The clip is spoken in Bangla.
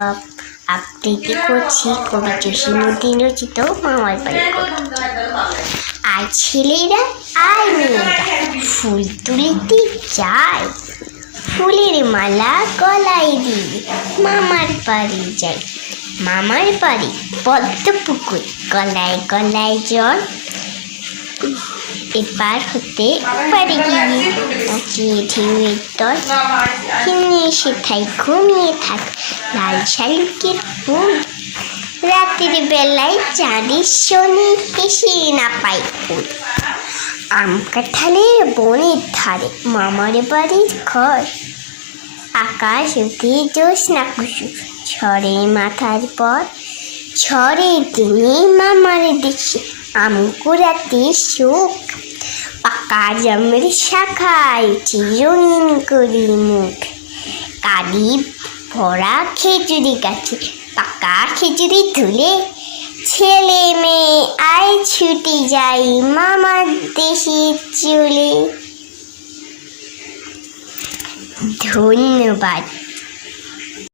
বাপ আবৃত্তি করছি কবি জসীমুদ্দিন রচিত মামার বাড়ি। আয় ছেলেরা আয় মেয়েরা, ফুল তুলিতে যায় ফুলের মালা গলায় দিয়ে মামার বাড়ি যাই মামার বাড়ি পদ্ম পুকুর গলায় গলায় জল। এপার হতে পারে গিয়ে। নাচিয়ে ঢেউয়ের দল কিনে এসে থাই ঘুমিয়ে থাক। লাল শালুকের ফুল রাতের বেলায় চাঁদের শনি এসে না পাই ফুল আম কাঁঠালের বনের ধারে মামার বাড়ির ঘর। আকাশ উঠে জ্যোৎস্না কুসু, ঝড়ে মাথার পর, ঝড়ের দিনে মামার দেশে আম কুড়াতে সুখ। পাকা জামের শাখায় রঙিন করি মুখ। কালি ভরা খেজুরি গাছে, পাকা খেজুরি তুলে ছেলে মেয়ে আয় ছুটে যাই মামার দেশে চলে। ধন্যবাদ।